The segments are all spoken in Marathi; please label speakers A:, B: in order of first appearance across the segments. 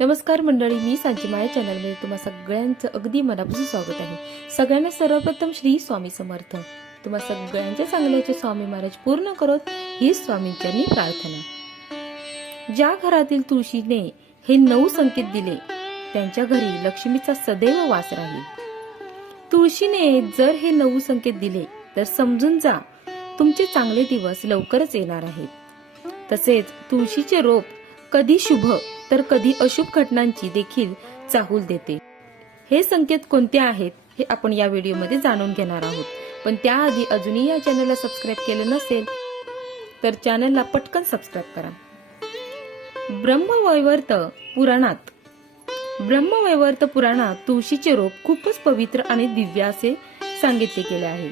A: नमस्कार मंडळी मी सांची चॅनलमध्ये तुम्हा सगळ्यांचं अगदी मनापासून स्वागत आहे. सगळ्यांना सर्वप्रथम श्री स्वामी समर्थ. तुम्हा सगळ्यांच्या चांगल्याचे स्वामी महाराज पूर्ण करत ही स्वामींच्यांनी प्रार्थना. ज्या घरातील तुळशीने हे नऊ संकेत दिले त्यांच्या घरी लक्ष्मीचा सदैव वास राहील. तुळशीने जर हे नऊ संकेत दिले तर समजून जा तुमचे चांगले दिवस लवकरच येणार आहेत. तसेच तुळशीचे रोप कधी शुभ तर कधी अशुभ घटनांची देखील चाहूल देते. हे संकेत कोणते आहेत हे आपण या व्हिडिओमध्ये जाणून घेणार आहोत. पण त्याआधी अजूनही या चॅनलला सबस्क्राईब केलं नसेल तर चॅनलला पटकन सबस्क्राईब करा. ब्रह्मवैवर्त पुराणात ब्रह्मवैवर्त पुराणात तुळशीचे रोप खूपच पवित्र आणि दिव्य असे सांगितले गेले आहे.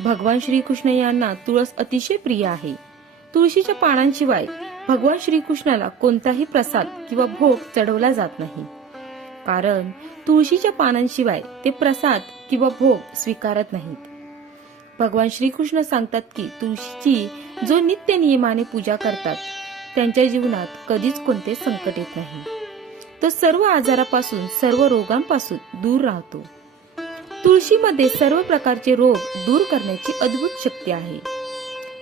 A: भगवान श्रीकृष्ण यांना तुळस अतिशय प्रिय आहे. तुळशीच्या पानांशिवाय भगवान श्रीकृष्णाला कोणताही प्रसाद किंवा भोग चढवला जात नाही. कारण तुळशीच्या पानांशिवाय ते प्रसाद किंवा भोग स्वीकारत नाहीत. भगवान श्रीकृष्ण सांगतात की तुळशीची जो नित्य नियमाने पूजा करतात त्यांच्या जीवनात कधीच कोणते संकट येत नाही. तो सर्व आजारापासून सर्व रोगांपासून दूर राहतो. तुळशीमध्ये सर्व प्रकारचे रोग दूर करण्याची अद्भुत शक्ती आहे.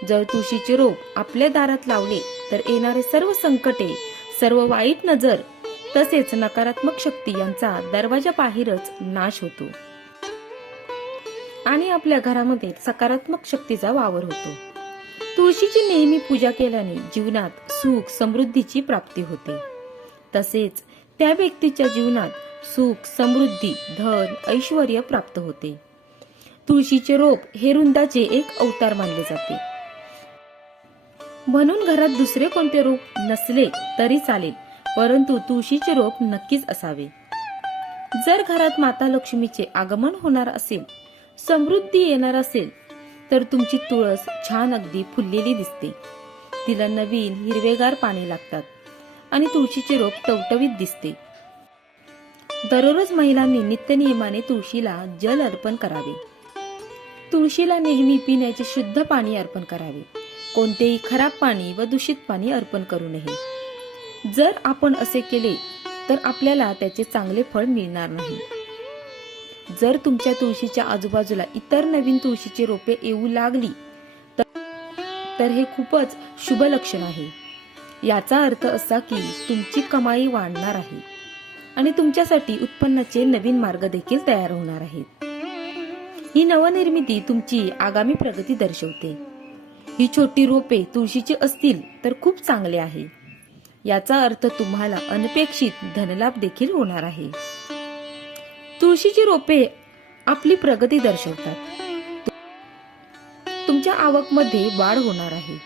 A: जर तुळशीचे रोप आपल्या दारात लावले तर येणारे सर्व संकटे सर्व वाईट नजर तसेच नकारात्मक शक्ती यांचा दरवाजा बाहेरच नाश होतो. आणि आपल्या घरामध्ये सकारात्मक शक्तीचा वावर होतो. तुळशीची नेहमी पूजा केल्याने जीवनात सुख समृद्धीची प्राप्ती होते. तसेच त्या व्यक्तीच्या जीवनात सुख समृद्धी धन ऐश्वर प्राप्त होते. तुळशीचे रोप हे रुंदाचे एक अवतार मानले जाते. म्हणून घरात दुसरे कोणते रोप नसले तरी चालेल परंतु तुळशीचे रोप नक्कीच असावे. जर घरात माता लक्ष्मीचे आगमन होणार असेल समृद्धी येणार असेल तर तुमची तुळस छान अगदी फुललेली दिसते. तिला नवीन हिरवेगार पाणी लागतात आणि तुळशीचे रोप टवटवीत दिसते. दररोज महिलांनी नित्यनियमाने तुळशीला जल अर्पण करावे. तुळशीला नेहमी पिण्याचे शुद्ध पाणी अर्पण करावे. कोणतेही खराब पाणी व दूषित पाणी अर्पण करू नये. जर आपण असे केले तर आपल्याला त्याचे चांगले फळ मिळणार नाही. जर तुमच्या तुळशीच्या आजूबाजूला इतर नवीन तुळशीची रोपे येऊ लागली तर हे खूपच शुभ लक्षण आहे. याचा अर्थ असा की तुमची कमाई वाढणार आहे आणि तुमच्यासाठी उत्पन्नाचे नवीन मार्ग देखील तयार होणार आहेत. ही नवनिर्मिती तुमची आगामी प्रगती दर्शवते. ही छोटी रोपे तुळशीची असतील तर खूप चांगले आहे. याचा अर्थ तुम्हाला अनपेक्षित धनलाभ देखील होणार आहे. तुळशीची रोपे आपली प्रगती दर्शवतात. तुमच्या आवकमध्ये वाढ होणार आहे.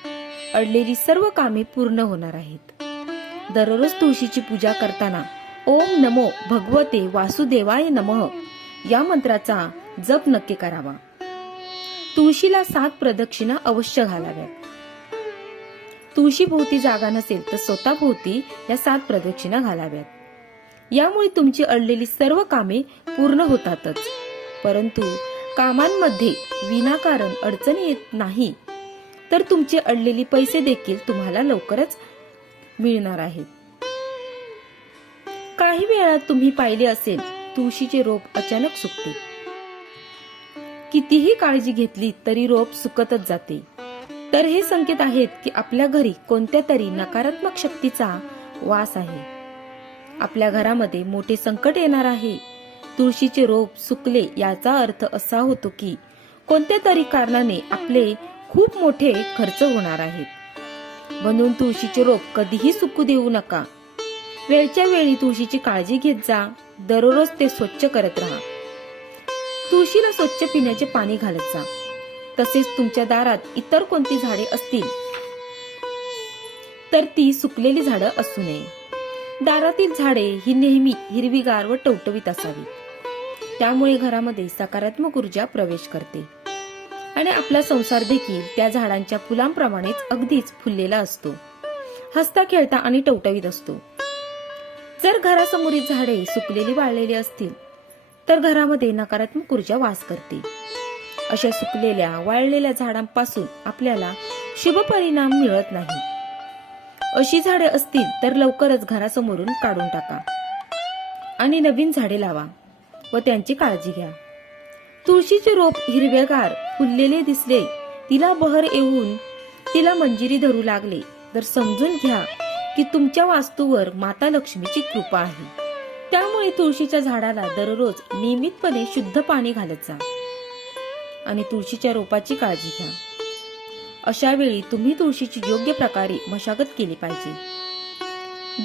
A: अडलेली सर्व कामे पूर्ण होणार आहेत. दररोज तुळशीची पूजा करताना ओम नमो भगवते वासुदेवाय नमः या मंत्राचा जप नक्की करावा. तुळशीला सात प्रदक्षिणा अवश्य घालाव्यात. तुळशी भोवती जागा नसेल तर स्वतः भोवती या सात प्रदक्षिणा घालाव्यात. यामुळे तुमची अडलेली सर्व कामे पूर्ण होतातच. परंतु कामांमध्ये विनाकारण अडचण येत नाही तर तुमचे अडलेली पैसे देखील तुम्हाला लवकरच मिळणार आहेत. काही वेळा तुम्ही पाहिले असेल तुळशीचे रोप अचानक सुकते. कितीही काळजी घेतली तरी रोप सुकतच जाते. तर हे संकेत आहेत की आपल्या घरी कोणत्या तरी नकारात्मक शक्तीचा वास आहे. आपल्या घरामध्ये मोठे संकट येणार आहे. तुळशीचे रोप सुकले याचा अर्थ असा होतो की कोणत्या तरी कारणाने आपले खूप मोठे खर्च होणार आहेत. म्हणून तुळशीचे रोप कधीही सुकू देऊ नका. वेळच्या वेळी तुळशीची काळजी घेत जा. दररोज ते स्वच्छ करत राहा. तुळशीला स्वच्छ पिण्याचे पाणी घालत जा. तसेच तुमच्या दारात इतर कोणती झाडे असतील तर ती सुकलेली झाडं असू नये. दारातील झाडे ही नेहमी हिरवीगार व टवटवीत असावी त्यामुळे घरामध्ये सकारात्मक ऊर्जा प्रवेश करते. आणि आपला संसार देखील त्या झाडांच्या फुलांप्रमाणेच अगदीच फुललेला असतो. हसता खेळता आणि टवटवीत असतो. जर घरासमोरील झाडे सुकलेली वाळलेली असतील तर घरामध्ये नकारात्मक ऊर्जा वास करते. अशा सुकलेल्या वाळलेल्या झाडांपासून आपल्याला शुभ परिणाम मिळत नाही. अशी झाडे असतील तर लवकरच घरासमोरून काढून टाका. आणि नवीन झाडे लावा व त्यांची काळजी घ्या. तुळशीचे रोप हिरवेगार फुललेले दिसले तिला बहर येऊन तिला मंजिरी धरू लागले तर समजून घ्या की तुमच्या वास्तूवर माता लक्ष्मीची कृपा आहे. त्यामुळे तुळशीच्या झाडाला दररोज नियमितपणे शुद्ध पाणी घालत जा. आणि तुळशीच्या रोपाची काळजी घ्या. अशा वेळी तुम्ही तुळशीची योग्य प्रकारे मशागत केली पाहिजे.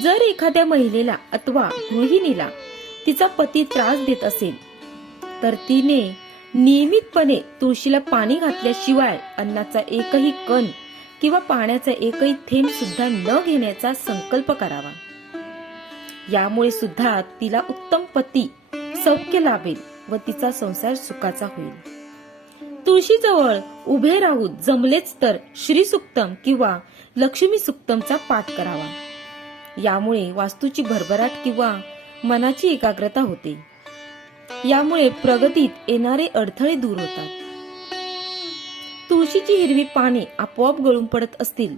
A: जर एखाद्या महिलेला अथवा गृहिणीला तिचा पती त्रास देत असेल तर तिने नियमितपणे तुळशीला पाणी घातल्याशिवाय अन्नाचा एकही कण किंवा पाण्याचा एकही थेंब सुद्धा न घेण्याचा संकल्प करावा. यामुळे सुद्धा तिला उत्तम पती सौख्य लाभेल व तिचा संसार सुखाचा होईल. तुळशीजवळ उभे राहून जमलेच तर श्री सुक्तम किंवा लक्ष्मी सुक्तमचा पाठ करावा. यामुळे वास्तूची भरभराट किंवा मनाची एकाग्रता होते. यामुळे प्रगतीत येणारे अडथळे दूर होतात. तुळशीची हिरवी पाने आपोआप गळून पडत असतील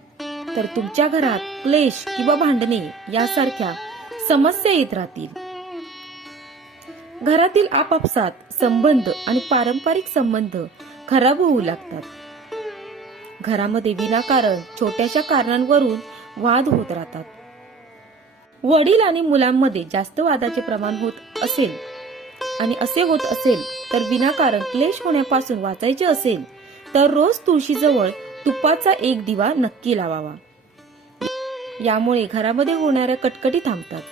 A: तर तुमच्या घरात क्लेश किंवा भांडणे यासारख्या समस्या येत राहतील. घरातील आपापसात संबंध आणि पारंपरिक संबंध खराब होऊ लागतात. घरामध्ये विनाकारण छोट्याशा कारणांवरून वाद होत राहतात. वडील आणि मुलांमध्ये जास्त वादाचे प्रमाण होत असेल आणि असे होत असेल तर विनाकारण क्लेश होण्यापासून वाचायचे असेल तर रोज तुळशीजवळ तुपाचा एक दिवा नक्की लावावा. यामुळे घरामध्ये होणाऱ्या कटकटी थांबतात.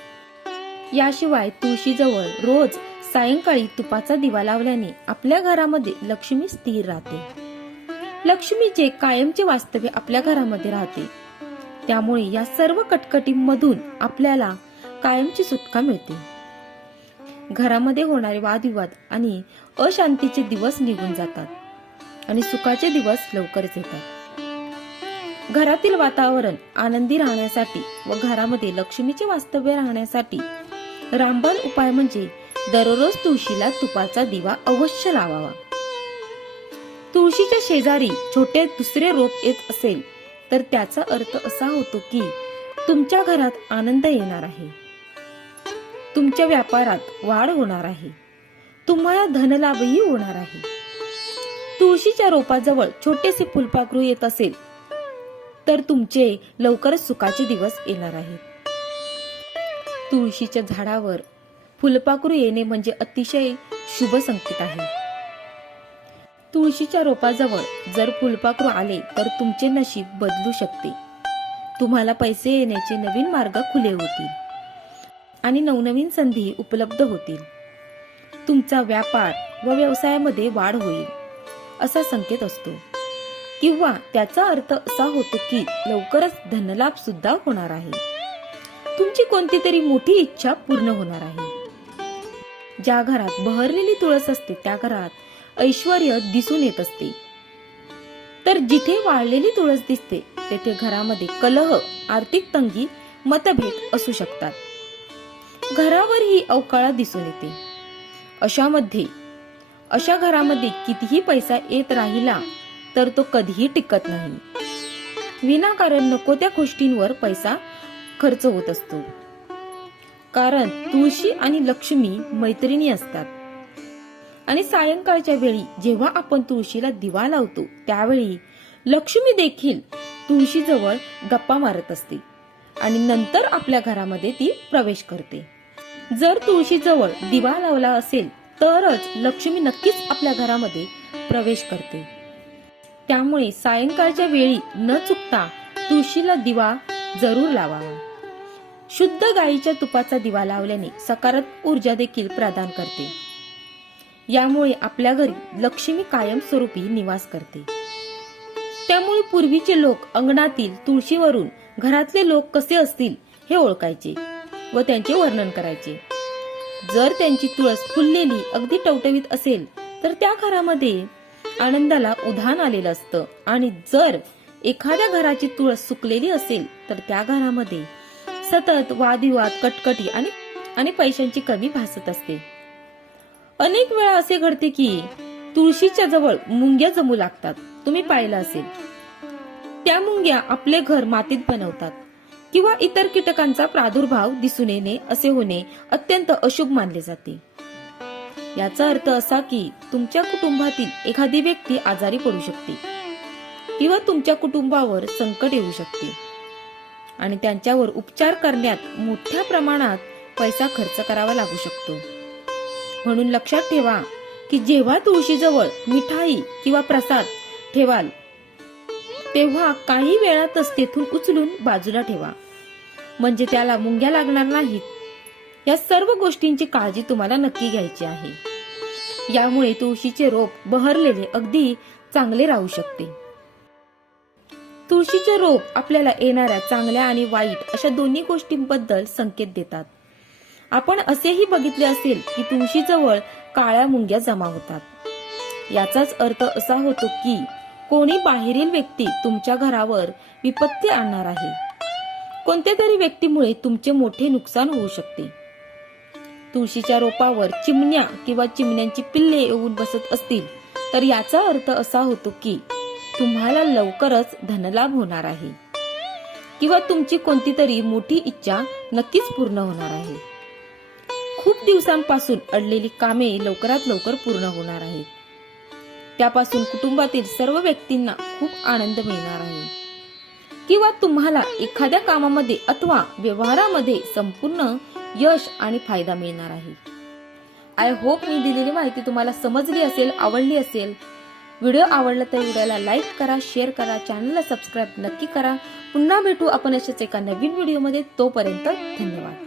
A: याशिवाय तुळशीजवळ रोज सायंकाळी तुपाचा दिवा लावल्याने आपल्या घरामध्ये लक्ष्मी स्थिर राहते. लक्ष्मीचे कायमचे वास्तव्य आपल्या घरामध्ये राहते. त्यामुळे या सर्व कटकटींमधून आपल्याला कायमची सुटका मिळते. घरामध्ये होणारे वादविवाद आणि अशांतीचे दिवस निघून जातात आणि सुखाचे दिवस लवकरच येतात. घरातील वातावरण आनंदी राहण्यासाठी व घरामध्ये लक्ष्मीचे वास्तव्य राहण्यासाठी रामबाण उपाय म्हणजे दररोज तुळशीला तुपाचा दिवा अवश्य लावावा. तुळशीच्या शेजारी छोटे दुसरे रोप येत असेल तर त्याचा अर्थ असा होतो की तुमच्या घरात आनंद येणार आहे. तुमच्या व्यापारात वाढ होणार आहे. तुम्हाला धनलाभही होणार आहे. तुळशीच्या रोपाजवळ छोटेसे फुलपाखरू येत असेल तर तुमचे लवकरच सुखाचे दिवस येणार आहेत. तुळशीच्या झाडावर फुलपाखरू येणे म्हणजे अतिशय शुभ संकेत आहे. तुळशीच्या रोपाजवळ जर फुलपाखरू आले तर तुमचे नशीब बदलू शकते. तुम्हाला पैसे येण्याचे नवीन मार्ग खुले होतील आणि नवनवीन संधी उपलब्ध होतील. तुमचा व्यापार व व्यवसायामध्ये वाढ होईल असा संकेत असतो. किंवा त्याचा अर्थ असा होतो की लवकरच धनलाभ सुद्धा होणार आहे. तुमची कोणती तरी मोठी इच्छा पूर्ण होणार आहे. ज्या घरात बहरलेली तुळस असते त्या घरात ऐश्वर दिसून येत असते. तर जिथे वाळलेली तुळस दिसते तेथे घरामध्ये कलह आर्थिक तंगी मतभेद असू शकतात. घरावर ही अवकाळा दिसून येते. अशामध्ये अशा घरामध्ये कितीही पैसा येत राहिला तर तो कधीही टिकत नाही. विनाकारण नको त्या गोष्टींवर पैसा खर्च होत असतो. कारण तुळशी आणि लक्ष्मी मैत्रिणी असतात. आणि सायंकाळच्या वेळी जेव्हा आपण तुळशीला दिवा लावतो त्यावेळी लक्ष्मी देखील तुळशीजवळ गप्पा मारत असते आणि नंतर आपल्या घरामध्ये ती प्रवेश करते. जर तुळशीजवळ दिवा लावला असेल तरच लक्ष्मी नक्कीच आपल्या घरामध्ये प्रवेश करते. त्यामुळे सायंकाळच्या वेळी न चुकता तुळशीला दिवा जरूर लावावा. शुद्ध गायीच्या तुपाचा दिवा लावल्याने सकारात्मक ऊर्जा देखील प्रदान करते. यामुळे आपल्या घरी लक्ष्मी कायमस्वरूपी निवास करते. त्यामुळे पूर्वीचे लोक अंगणातील तुळशीवरून घरातले लोक कसे असतील हे ओळखायचे व त्यांचे वर्णन करायचे. जर त्यांची तुळस फुललेली अगदी टवटवीत असेल तर त्या घरामध्ये आनंदाला उधाण आलेलं असतं. आणि जर एखाद्या घराची तुळस सुकलेली असेल तर त्या घरामध्ये सतत वादविवाद कटकटी आणि आणि पैशांची कमी भासत असते. अनेक वेळा असे घडते की तुळशीच्या जवळ मुंग्या जमू लागतात. तुम्ही पाहिलं असेल. त्या मुंग्या आपले घर मातीत बनवतात किंवा इतर कीटकांचा प्रादुर्भाव दिसून येणे असे होणे अत्यंत अशुभ मानले जाते. याचा अर्थ असा की तुमच्या कुटुंबातील एखादी व्यक्ती आजारी पडू शकते किंवा तुमच्या कुटुंबावर संकट येऊ शकते. आणि त्यांच्यावर उपचार करण्यात मोठ्या प्रमाणात पैसा खर्च करावा लागू शकतो. म्हणून लक्षात ठेवा की जेव्हा तुळशीजवळ मिठाई किंवा प्रसाद ठेवाल तेव्हा काही वेळातच तेथून उचलून बाजूला ठेवा. म्हणजे त्याला मुंग्या लागणार नाहीत. या सर्व गोष्टींची काळजी तुम्हाला नक्की घ्यायची आहे. यामुळे तुळशीचे रोप बहरलेले अगदी चांगले राहू शकते. तुळशीचे रोप आपल्याला येणाऱ्या चांगल्या आणि वाईट अशा दोन्ही गोष्टींबद्दल संकेत देतात. आपण असेही बघितले असेल की तुळशीजवळ काळ्या मुंग्या जमा होतात. याचाच अर्थ असा होतो की कोणी बाहेरील व्यक्ती तुमच्या घरावर विपत्ती आणणार आहे. कोणत्या तरी व्यक्तीमुळे तुमचे मोठे नुकसान होऊ शकते. तुळशीच्या रोपावर चिमण्या किंवा चिमण्यांची पिल्ले येऊन बसत असतील तर याचा अर्थ असा होतो की तुम्हाला लवकरच धनलाभ होणार आहे. किंवा तुमची कोणती तरी मोठी इच्छा नक्कीच पूर्ण होणार आहे. खूप दिवसांपासून अडलेली कामे लवकरात लवकर पूर्ण होणार आहेत. त्यापासून कुटुंबातील सर्व व्यक्तींना खूप आनंद मिळणार आहे. किंवा तुम्हाला एखाद्या कामामध्ये अथवा व्यवहारामध्ये संपूर्ण यश आणि फायदा मिळणार आहे. आय होप मी दिलेली माहिती तुम्हाला समजली असेल आवडली असेल. व्हिडिओ आवडला तर व्हिडिओला लाईक करा शेअर करा चॅनलला सबस्क्राईब नक्की करा. पुन्हा भेटू आपण अशाच एका नवीन व्हिडिओमध्ये. तोपर्यंत धन्यवाद.